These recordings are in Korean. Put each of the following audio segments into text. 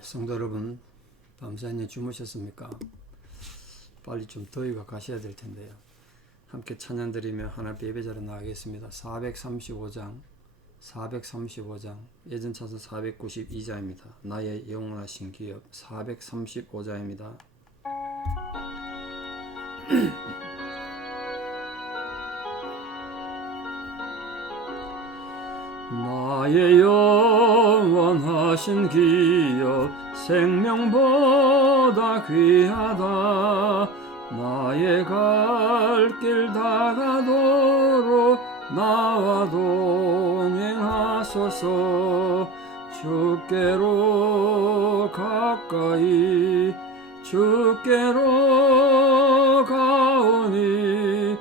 성도 여러분, 밤새님 주무셨습니까? 빨리 좀 더위가 가셔야 될 텐데요. 함께 찬양 드리며 하나님 예배자로 나가겠습니다. 435장 예전 차서 492자입니다. 나의 영원하신 기업 435자입니다. 나의 영원하신 기업 생명보다 귀하다. 나의 갈 길 다가도록 나와 동행하소서. 주께로 가까이 주께로 가오니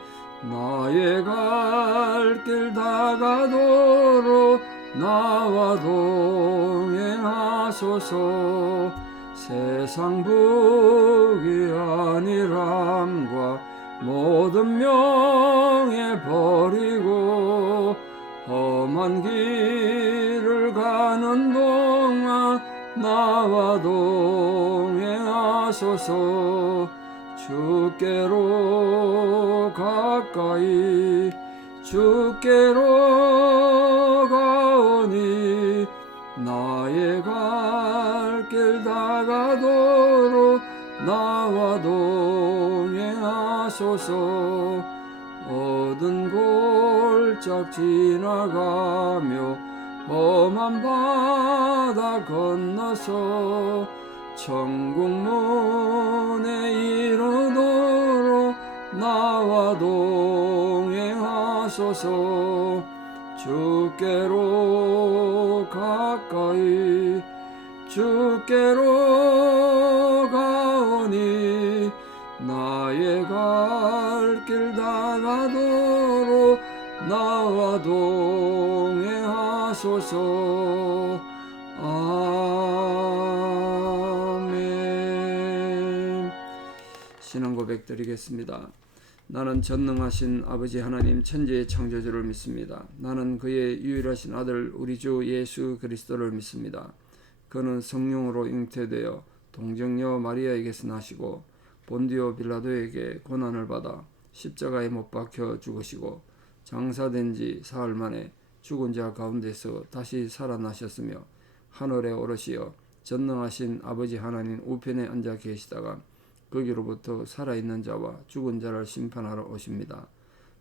나의 갈 길 다가도록 나와 동행하소서. 세상 부귀 안일함과 모든 명예 버리고 험한 길을 가는 동안 나와 동행하소서. 주께로 가까이 주께로 가오니 나의 갈 길 다가도록 나와 동행하소서. 어두운 골짝 지나가며 험한 바다 건너서 천국 문에 이르도록 나와 동행하소서. 주께로 가까이 주께로 가오니 나의 갈 길 다가도록 나와 동행하소서. 아멘. 신앙 고백 드리겠습니다. 나는 전능하신 아버지 하나님 천지의 창조주를 믿습니다. 나는 그의 유일하신 아들 우리 주 예수 그리스도를 믿습니다. 그는 성령으로 잉태되어 동정녀 마리아에게서 나시고 본디오 빌라도에게 고난을 받아 십자가에 못 박혀 죽으시고 장사된 지 사흘 만에 죽은 자 가운데서 다시 살아나셨으며 하늘에 오르시어 전능하신 아버지 하나님 우편에 앉아 계시다가 거기로부터 살아있는 자와 죽은 자를 심판하러 오십니다.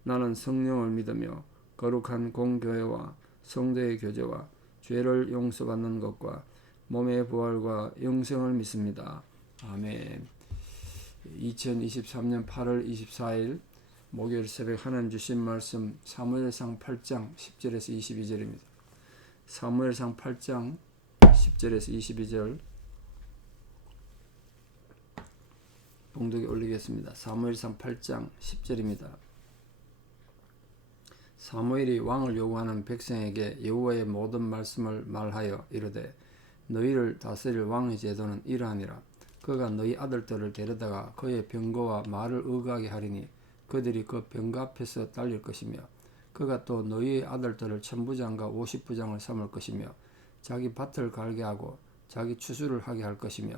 나는 성령을 믿으며 거룩한 공교회와 성도의 교제와 죄를 용서받는 것과 몸의 부활과 영생을 믿습니다. 아멘. 2023년 8월 24일 목요일 새벽 하나님 주신 말씀 사무엘상 8장 10절에서 22절입니다. 사무엘상 8장 10절에서 22절 봉독에 올리겠습니다. 사무엘상 8장 10절입니다. 사무엘이 왕을 요구하는 백성에게 여호와의 모든 말씀을 말하여 이르되 너희를 다스릴 왕의 제도는 이러하니라. 그가 너희 아들들을 데려다가 그의 병거와 말을 의거하게 하리니 그들이 그 병거 앞에서 달릴 것이며 그가 또 너희의 아들들을 천부장과 50부장을 삼을 것이며 자기 밭을 갈게 하고 자기 추수를 하게 할 것이며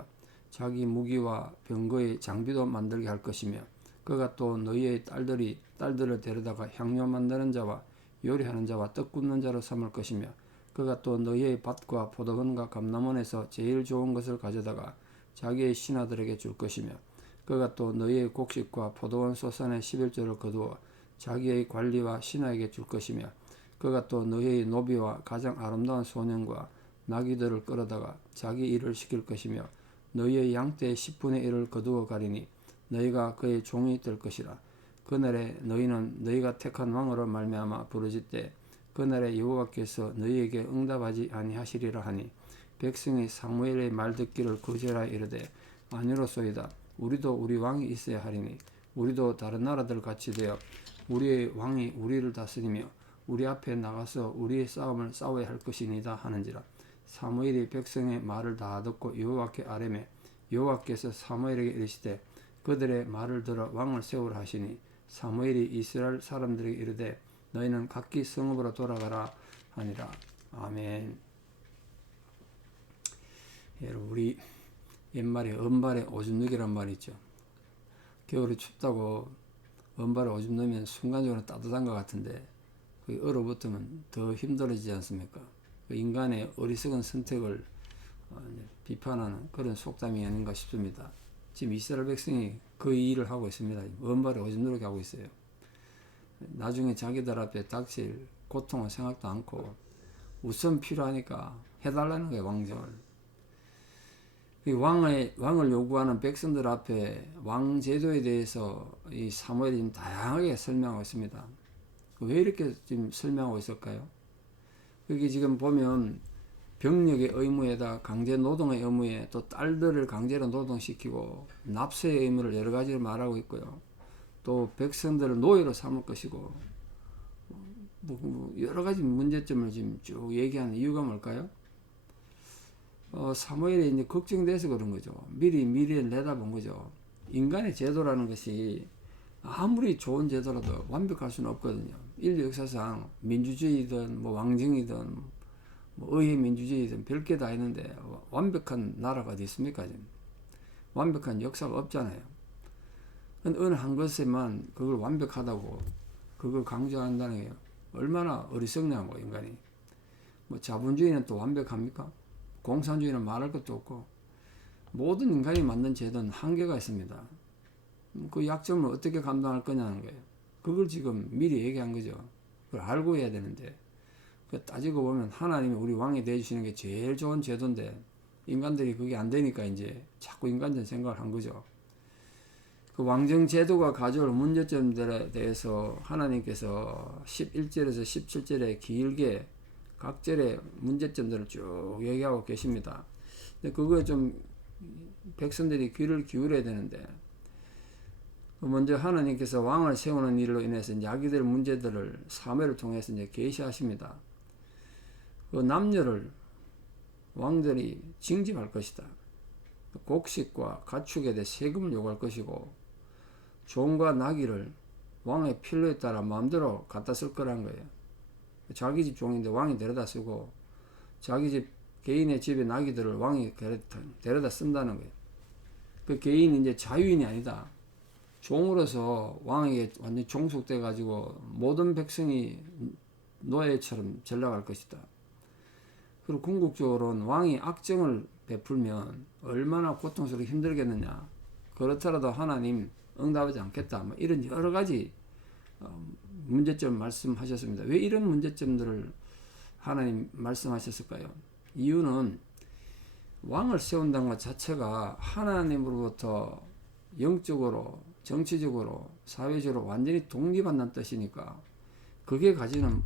자기 무기와 병거의 장비도 만들게 할 것이며 그가 또 너희의 딸들을 데려다가 향료 만드는 자와 요리하는 자와 떡 굽는 자로 삼을 것이며 그가 또 너희의 밭과 포도원과 감람원에서 제일 좋은 것을 가져다가 자기의 신하들에게 줄 것이며 그가 또 너희의 곡식과 포도원 소산의 11조를 거두어 자기의 관리와 신하에게 줄 것이며 그가 또 너희의 노비와 가장 아름다운 소년과 나귀들을 끌어다가 자기 일을 시킬 것이며 너희의 양떼의 10분의 1을 거두어 가리니 너희가 그의 종이 될 것이라. 그날에 너희는 너희가 택한 왕으로 말미암아 부르짖되 그날에 여호와께서 너희에게 응답하지 아니하시리라 하니 백성이 사무엘의 말 듣기를 거절하여 이르되 아니로소이다. 우리도 우리 왕이 있어야 하리니 우리도 다른 나라들 같이 되어 우리의 왕이 우리를 다스리며 우리 앞에 나가서 우리의 싸움을 싸워야 할 것이니이다 하는지라. 사무엘이 백성의 말을 다 듣고 여호와께 아뢰매 여호와께서 사무엘에게 이르시되 그들의 말을 들어 왕을 세우라 하시니 사무엘이 이스라엘 사람들에게 이르되 너희는 각기 성읍으로 돌아가라 하니라. 아멘. 여러분 우리 옛말에 은발에 오줌 누기란 말이 있죠. 겨울에 춥다고 은발에 오줌 넣으면 순간적으로 따뜻한 것 같은데 그게 얼어붙으면 더 힘들어지지 않습니까? 그 인간의 어리석은 선택을 비판하는 그런 속담이 아닌가 싶습니다. 지금 이스라엘 백성이 그 일을 하고 있습니다. 은발에 오줌 누르게 하고 있어요. 나중에 자기들 앞에 닥칠 고통은 생각도 않고 우선 필요하니까 해달라는 거예요. 왕정을. 왕을 요구하는 백성들 앞에 왕 제도에 대해서 이 사무엘이 지금 다양하게 설명하고 있습니다. 왜 이렇게 지금 설명하고 있을까요? 여기 지금 보면 병력의 의무에다 강제 노동의 의무에 또 딸들을 강제로 노동시키고 납세의 의무를 여러 가지를 말하고 있고요. 또 백성들을 노예로 삼을 것이고 여러 가지 문제점을 지금 쭉 얘기하는 이유가 뭘까요? 사무엘이 이제 걱정돼서 그런 거죠. 미리 미래를 내다본 거죠. 인간의 제도라는 것이 아무리 좋은 제도라도 완벽할 수는 없거든요. 인류 역사상 민주주의든 뭐 왕정이든 뭐 의회 민주주의든 별게 다 있는데 완벽한 나라가 어디 있습니까? 지금 완벽한 역사가 없잖아요. 어느 한 것에만 그걸 완벽하다고 그걸 강조한다는 게 얼마나 어리석냐고 인간이. 뭐 자본주의는 또 완벽합니까? 공산주의는 말할 것도 없고 모든 인간이 만든 제도는 한계가 있습니다. 그 약점을 어떻게 감당할 거냐는 거예요. 그걸 지금 미리 얘기한 거죠. 그걸 알고 해야 되는데 따지고 보면 하나님이 우리 왕이 되어주시는 게 제일 좋은 제도인데 인간들이 그게 안 되니까 이제 자꾸 인간적인 생각을 한 거죠. 그 왕정 제도가 가져올 문제점들에 대해서 하나님께서 11절에서 17절에 길게 각 절의 문제점들을 쭉 얘기하고 계십니다. 근데 그거에 좀 백성들이 귀를 기울여야 되는데 먼저 하나님께서 왕을 세우는 일로 인해서 자기들 문제들을 사무엘을 통해서 이제 계시하십니다. 그 남녀를 왕들이 징집할 것이다. 곡식과 가축에 대해 세금을 요구할 것이고 종과 나귀를 왕의 필요에 따라 마음대로 갖다 쓸 거란 거예요. 자기 집 종인데 왕이 데려다 쓰고 자기 집 개인의 집의 나귀들을 왕이 데려다 쓴다는 거예요. 그 개인이 이제 자유인이 아니다. 종으로서 왕에게 완전히 종속돼 가지고 모든 백성이 노예처럼 전락할 것이다. 그리고 궁극적으로는 왕이 악정을 베풀면 얼마나 고통스럽고 힘들겠느냐. 그렇더라도 하나님 응답하지 않겠다. 뭐 이런 여러 가지 문제점 말씀하셨습니다. 왜 이런 문제점들을 하나님 말씀하셨을까요? 이유는 왕을 세운다는 것 자체가 하나님으로부터 영적으로, 정치적으로, 사회적으로 완전히 독립한다는 뜻이니까 그게 가지는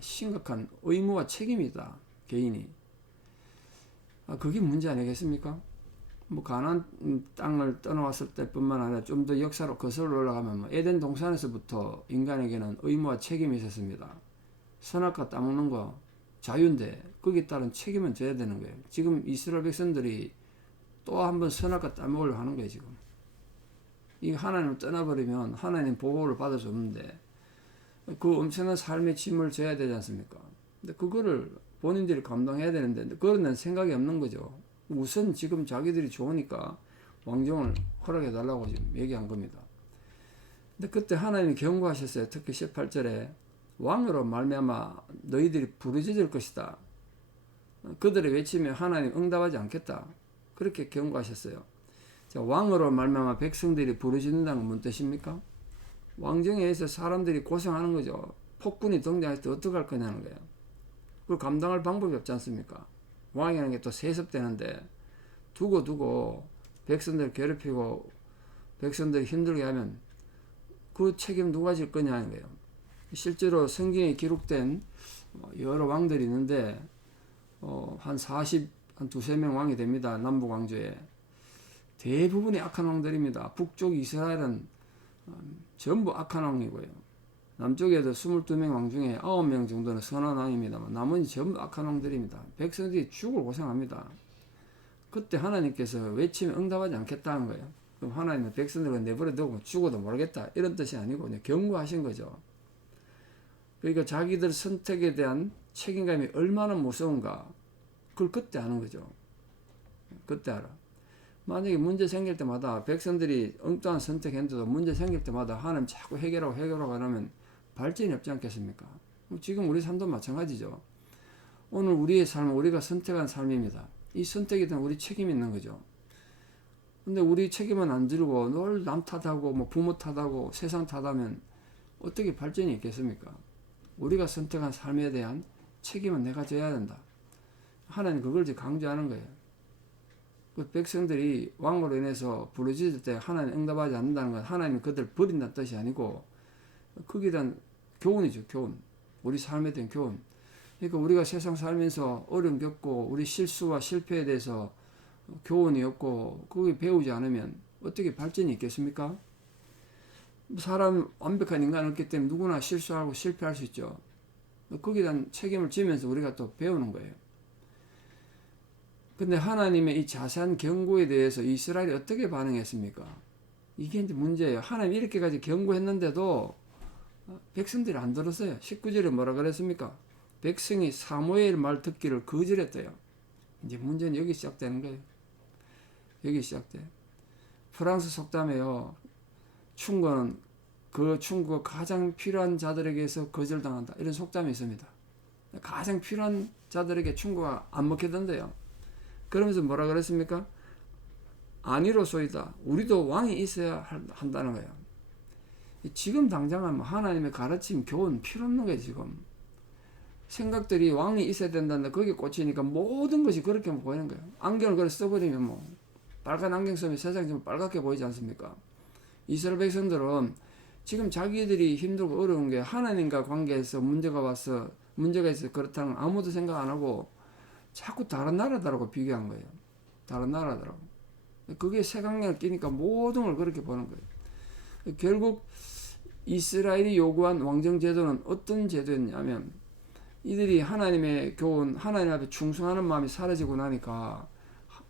심각한 의무와 책임이다. 개인이. 그게 문제 아니겠습니까? 뭐 가나안 땅을 떠나왔을 때뿐만 아니라 좀 더 역사로 거슬러 올라가면 뭐 에덴 동산에서부터 인간에게는 의무와 책임이 있었습니다. 선악과 따먹는 거 자유인데 거기에 따른 책임은 져야 되는 거예요. 지금 이스라엘 백성들이 또 한번 선악과 따먹으려고 하는 거예요. 지금 이 하나님을 떠나버리면 하나님 보호를 받을 수 없는데 그 엄청난 삶의 짐을 져야 되지 않습니까? 근데 그거를 본인들이 감당해야 되는데 그런 생각이 없는 거죠. 우선 지금 자기들이 좋으니까 왕정을 허락해 달라고 지금 얘기한 겁니다. 근데 그때 하나님이 경고하셨어요. 특히 18절에 왕으로 말미암아 너희들이 부르짖을 것이다. 그들의 외침에 하나님 응답하지 않겠다. 그렇게 경고하셨어요. 자, 왕으로 말미암아 백성들이 부르짖는다는 건 무슨 뜻입니까? 왕정에 의해서 사람들이 고생하는 거죠. 폭군이 등장할 때 어떻게 할 거냐는 거예요. 그걸 감당할 방법이 없지 않습니까? 왕이라는 게 또 세습되는데 두고 백성들 괴롭히고 백성들이 힘들게 하면 그 책임 누가 질 거냐는 거예요. 실제로 성경에 기록된 여러 왕들이 있는데 한 두세 명 왕이 됩니다. 남북 왕조에. 대부분이 악한 왕들입니다. 북쪽 이스라엘은 전부 악한 왕이고요. 남쪽에도 22명 왕 중에 9명 정도는 선한 왕입니다만 나머지 전부 악한 왕들입니다. 백성들이 죽을 고생합니다. 그때 하나님께서 외치면 응답하지 않겠다는 거예요. 그럼 하나님은 백성들을 내버려 두고 죽어도 모르겠다 이런 뜻이 아니고 그냥 경고하신 거죠. 그러니까 자기들 선택에 대한 책임감이 얼마나 무서운가 그걸 그때 아는 거죠. 그때 알아. 만약에 문제 생길 때마다 백성들이 엉뚱한 선택했는데도 문제 생길 때마다 하나님 자꾸 해결하고 하면 발전이 없지 않겠습니까? 지금 우리 삶도 마찬가지죠. 오늘 우리의 삶은 우리가 선택한 삶입니다. 이 선택에 대한 우리 책임이 있는 거죠. 근데 우리 책임은 안 지르고 늘 남 탓하고 뭐 부모 탓하고 세상 탓하면 어떻게 발전이 있겠습니까? 우리가 선택한 삶에 대한 책임은 내가 져야 된다. 하나님 그걸 강조하는 거예요. 그 백성들이 왕으로 인해서 부르짖을 때 하나님 응답하지 않는다는 건 하나님이 그들을 버린다는 뜻이 아니고 거기에 대한 교훈이죠. 교훈. 우리 삶에 대한 교훈. 그러니까 우리가 세상 살면서 어려움 겪고 우리 실수와 실패에 대해서 교훈이 없고 거기 배우지 않으면 어떻게 발전이 있겠습니까? 사람 완벽한 인간은 없기 때문에 누구나 실수하고 실패할 수 있죠. 거기에 대한 책임을 지면서 우리가 또 배우는 거예요. 근데 하나님의 이 자세한 경고에 대해서 이스라엘이 어떻게 반응했습니까? 이게 이제 문제예요. 하나님 이렇게까지 경고했는데도 백성들이 안 들었어요. 19절에 뭐라 그랬습니까? 백성이 사무엘 말 듣기를 거절했대요. 이제 문제는 여기 시작되는 거예요. 여기 시작돼. 프랑스 속담에요. 충고는 그 충고가 가장 필요한 자들에게서 거절당한다. 이런 속담이 있습니다. 가장 필요한 자들에게 충고가 안 먹히던데요. 그러면서 뭐라 그랬습니까? 아니로소이다. 우리도 왕이 있어야 한다는 거예요. 지금 당장은 하나님의 가르침, 교훈 필요 없는 거예요. 지금 생각들이 왕이 있어야 된다는데 거기에 꽂히니까 모든 것이 그렇게 보이는 거예요. 안경을 그래 써버리면 뭐 빨간 안경 쓰면 세상이 좀 빨갛게 보이지 않습니까? 이스라엘 백성들은 지금 자기들이 힘들고 어려운 게 하나님과 관계에서 문제가 있어서 그렇다는 건 아무도 생각 안 하고 자꾸 다른 나라들하고 비교한 거예요. 다른 나라들하고. 그게 색안경을 끼니까 모든 걸 그렇게 보는 거예요. 결국 이스라엘이 요구한 왕정 제도는 어떤 제도였냐면 이들이 하나님의 교훈, 하나님 앞에 충성하는 마음이 사라지고 나니까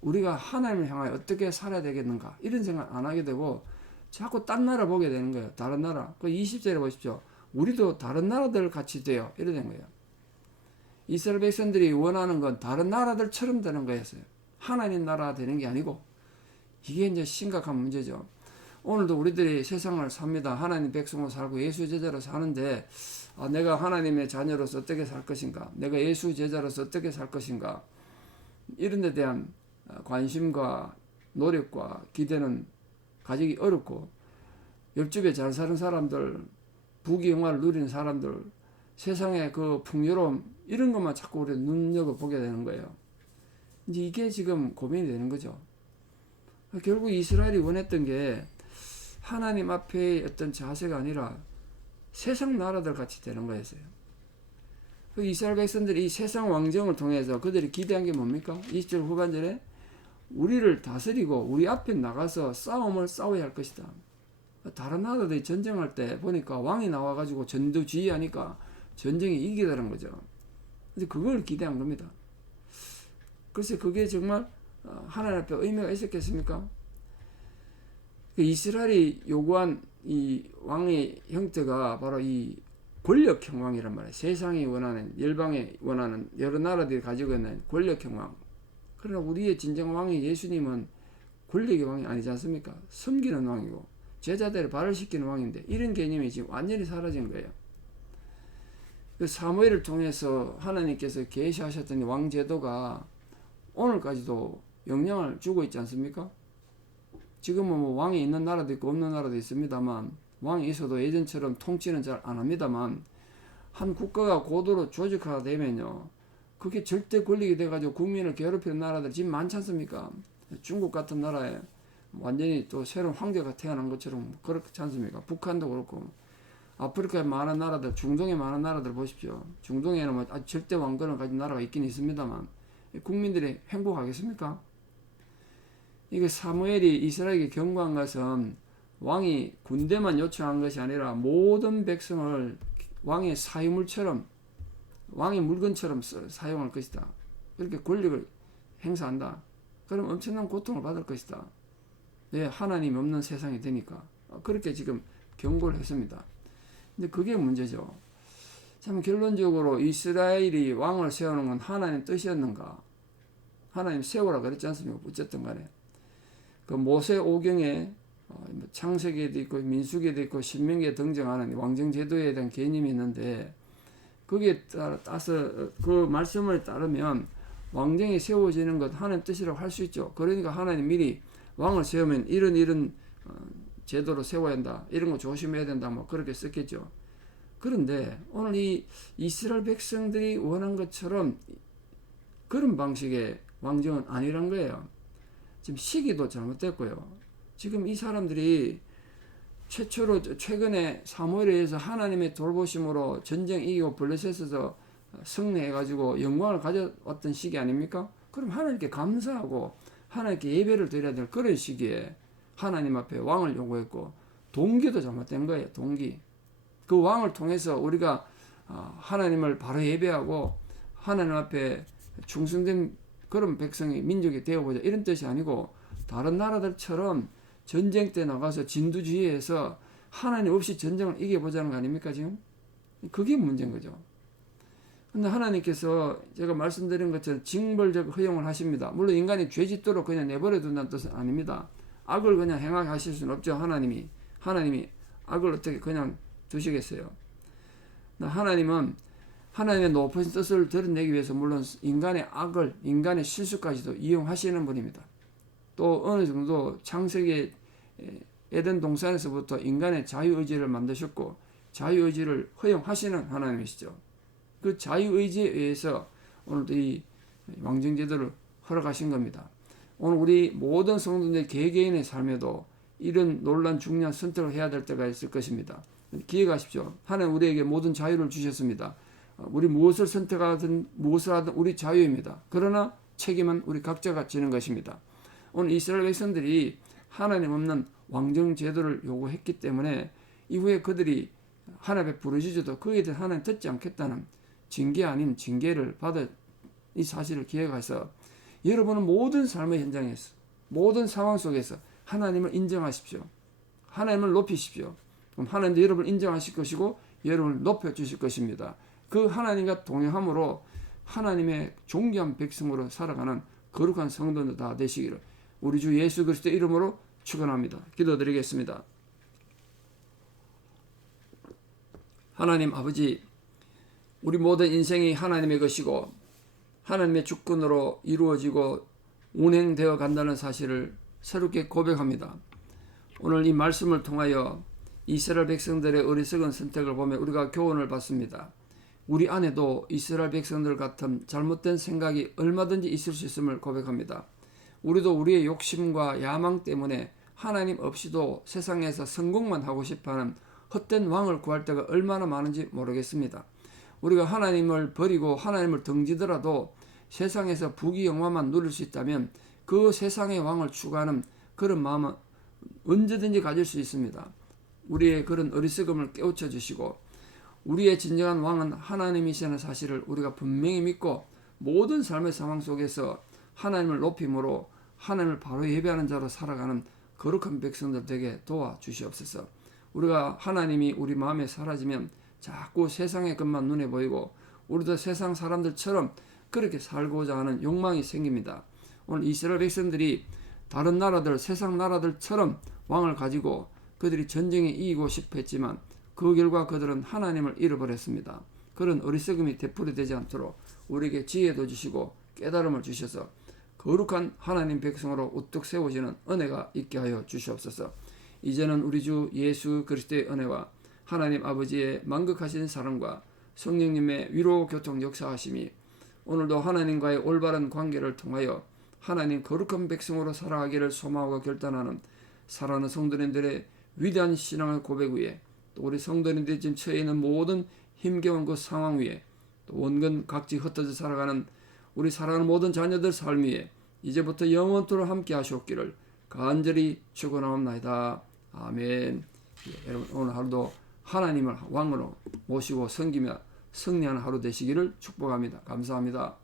우리가 하나님을 향하여 어떻게 살아야 되겠는가 이런 생각 안 하게 되고 자꾸 딴 나라 보게 되는 거예요. 다른 나라. 그 20절에 보십시오. 우리도 다른 나라들 같이 돼요. 이래 된 거예요. 이스라엘 백성들이 원하는 건 다른 나라들처럼 되는 거였어요. 하나님 나라 되는 게 아니고 이게 이제 심각한 문제죠. 오늘도 우리들이 세상을 삽니다. 하나님 백성으로 살고 예수 제자로 사는데 내가 하나님의 자녀로서 어떻게 살 것인가? 내가 예수 제자로서 어떻게 살 것인가? 이런 데 대한 관심과 노력과 기대는 가지기 어렵고 옆집에 잘 사는 사람들, 부귀영화를 누리는 사람들, 세상의 그 풍요로움 이런 것만 자꾸 우리 눈여겨보게 되는 거예요. 이제 이게 지금 고민이 되는 거죠. 결국 이스라엘이 원했던 게 하나님 앞에 어떤 자세가 아니라 세상 나라들 같이 되는 거였어요. 이스라엘 백성들이 이 세상 왕정을 통해서 그들이 기대한 게 뭡니까? 20절 후반절에 우리를 다스리고 우리 앞에 나가서 싸움을 싸워야 할 것이다. 다른 나라들이 전쟁할 때 보니까 왕이 나와가지고 전두지휘하니까 전쟁이 이기더라는 거죠. 근데 그걸 기대한 겁니다. 글쎄 그게 정말 하나님 앞에 의미가 있었겠습니까? 이스라엘이 요구한 이 왕의 형태가 바로 이 권력형 왕이란 말이에요. 세상이 원하는, 열방이 원하는, 여러 나라들이 가지고 있는 권력형 왕. 그러나 우리의 진정 왕이 예수님은 권력의 왕이 아니지 않습니까? 섬기는 왕이고 제자들을 발을 씻기는 왕인데 이런 개념이 지금 완전히 사라진 거예요. 그 사무엘을 통해서 하나님께서 계시하셨던 왕 제도가 오늘까지도 영향을 주고 있지 않습니까? 지금은 뭐 왕이 있는 나라도 있고 없는 나라도 있습니다만 왕이 있어도 예전처럼 통치는 잘 안 합니다만 한 국가가 고도로 조직화되면요 그게 절대 권력이 돼가지고 국민을 괴롭히는 나라들 지금 많지 않습니까? 중국 같은 나라에 완전히 또 새로운 황제가 태어난 것처럼 그렇지 않습니까? 북한도 그렇고 아프리카에 많은 나라들, 중동에 많은 나라들 보십시오. 중동에는 뭐 절대 왕권을 가진 나라가 있긴 있습니다만 국민들이 행복하겠습니까? 이게 사무엘이 이스라엘에게 경고한 것은 왕이 군대만 요청한 것이 아니라 모든 백성을 왕의 사유물처럼 왕의 물건처럼 사용할 것이다. 그렇게 권력을 행사한다. 그럼 엄청난 고통을 받을 것이다. 네, 하나님 없는 세상이 되니까. 그렇게 지금 경고를 했습니다. 근데 그게 문제죠. 참 결론적으로 이스라엘이 왕을 세우는 건 하나님 뜻이었는가? 하나님 세우라 그랬지 않습니까? 어쨌든 간에 그 모세 오경에 창세기에도 있고 민수기에도 있고 신명기에 등장하는 왕정 제도에 대한 개념이 있는데 거기에 따라서 그 말씀을 따르면 왕정이 세워지는 것 하나님 뜻이라고 할 수 있죠. 그러니까 하나님 미리 왕을 세우면 이런 제도로 세워야 한다. 이런 거 조심해야 된다. 뭐 그렇게 썼겠죠. 그런데 오늘 이 이스라엘 백성들이 원한 것처럼 그런 방식의 왕정은 아니란 거예요. 지금 시기도 잘못됐고요. 지금 이 사람들이 최근에 사무엘에 의해서 하나님의 돌보심으로 전쟁 이기고 블레셋에서 승리해가지고 영광을 가져왔던 시기 아닙니까? 그럼 하나님께 감사하고 하나님께 예배를 드려야 될 그런 시기에 하나님 앞에 왕을 요구했고 동기도 잘못된 거예요. 동기. 그 왕을 통해서 우리가 하나님을 바로 예배하고 하나님 앞에 충성된 그런 백성이 민족이 되어보자 이런 뜻이 아니고 다른 나라들처럼 전쟁 때 나가서 진두지휘해서 하나님 없이 전쟁을 이겨보자는 거 아닙니까 지금? 그게 문제인 거죠. 근데 하나님께서 제가 말씀드린 것처럼 징벌적 허용을 하십니다. 물론 인간이 죄 짓도록 그냥 내버려 둔다는 뜻은 아닙니다. 악을 그냥 행하게 하실 수는 없죠. 하나님이 악을 어떻게 그냥 두시겠어요? 하나님은 하나님의 높은 뜻을 드러내기 위해서 물론 인간의 악을, 인간의 실수까지도 이용하시는 분입니다. 또 어느 정도 창세기 에덴 동산에서부터 인간의 자유의지를 만드셨고 자유의지를 허용하시는 하나님이시죠. 그 자유의지에 의해서 오늘도 이 왕정제도를 허락하신 겁니다. 오늘 우리 모든 성도들의 개개인의 삶에도 이런 놀란 중요한 선택을 해야 될 때가 있을 것입니다. 기억하십시오. 하나님 우리에게 모든 자유를 주셨습니다. 우리 무엇을 선택하든 무엇을 하든 우리 자유입니다. 그러나 책임은 우리 각자가 지는 것입니다. 오늘 이스라엘 백성들이 하나님 없는 왕정 제도를 요구했기 때문에 이후에 그들이 하나님 앞에 부르짖어도 그에 대해 하나님 듣지 않겠다는 징계 아닌 징계를 받은 이 사실을 기억해서 여러분은 모든 삶의 현장에서 모든 상황 속에서 하나님을 인정하십시오. 하나님을 높이십시오. 그럼 하나님도 여러분을 인정하실 것이고 여러분을 높여주실 것입니다. 그 하나님과 동행함으로 하나님의 존귀한 백성으로 살아가는 거룩한 성도들 다 되시기를 우리 주 예수 그리스도의 이름으로 축원합니다. 기도드리겠습니다. 하나님 아버지, 우리 모든 인생이 하나님의 것이고 하나님의 주권으로 이루어지고 운행되어 간다는 사실을 새롭게 고백합니다. 오늘 이 말씀을 통하여 이스라엘 백성들의 어리석은 선택을 보며 우리가 교훈을 받습니다. 우리 안에도 이스라엘 백성들 같은 잘못된 생각이 얼마든지 있을 수 있음을 고백합니다. 우리도 우리의 욕심과 야망 때문에 하나님 없이도 세상에서 성공만 하고 싶어하는 헛된 왕을 구할 때가 얼마나 많은지 모르겠습니다. 우리가 하나님을 버리고 하나님을 등지더라도 세상에서 부귀영화만 누릴 수 있다면 그 세상의 왕을 추구하는 그런 마음은 언제든지 가질 수 있습니다. 우리의 그런 어리석음을 깨우쳐 주시고 우리의 진정한 왕은 하나님이시라는 사실을 우리가 분명히 믿고 모든 삶의 상황 속에서 하나님을 높임으로 하나님을 바로 예배하는 자로 살아가는 거룩한 백성들 되게 도와주시옵소서. 우리가 하나님이 우리 마음에 사라지면 자꾸 세상의 것만 눈에 보이고 우리도 세상 사람들처럼 그렇게 살고자 하는 욕망이 생깁니다. 오늘 이스라엘 백성들이 다른 나라들, 세상 나라들처럼 왕을 가지고 그들이 전쟁에 이기고 싶어 했지만 그 결과 그들은 하나님을 잃어버렸습니다. 그런 어리석음이 되풀이되지 않도록 우리에게 지혜도 주시고 깨달음을 주셔서 거룩한 하나님 백성으로 우뚝 세워지는 은혜가 있게 하여 주시옵소서. 이제는 우리 주 예수 그리스도의 은혜와 하나님 아버지의 만극하신 사랑과 성령님의 위로 교통 역사하심이 오늘도 하나님과의 올바른 관계를 통하여 하나님 거룩한 백성으로 살아가기를 소망하고 결단하는 사랑하는 성도님들의 위대한 신앙의 고백 위에 또 우리 성도님들이 지금 처해 있는 모든 힘겨운 그 상황 위에 또 원근 각지 흩어져 살아가는 우리 사랑하는 모든 자녀들 삶 위에 이제부터 영원토록 함께 하시옵기를 간절히 축원하옵나이다. 아멘. 여러분 오늘 하루도 하나님을 왕으로 모시고 섬기며 승리하는 하루 되시기를 축복합니다. 감사합니다.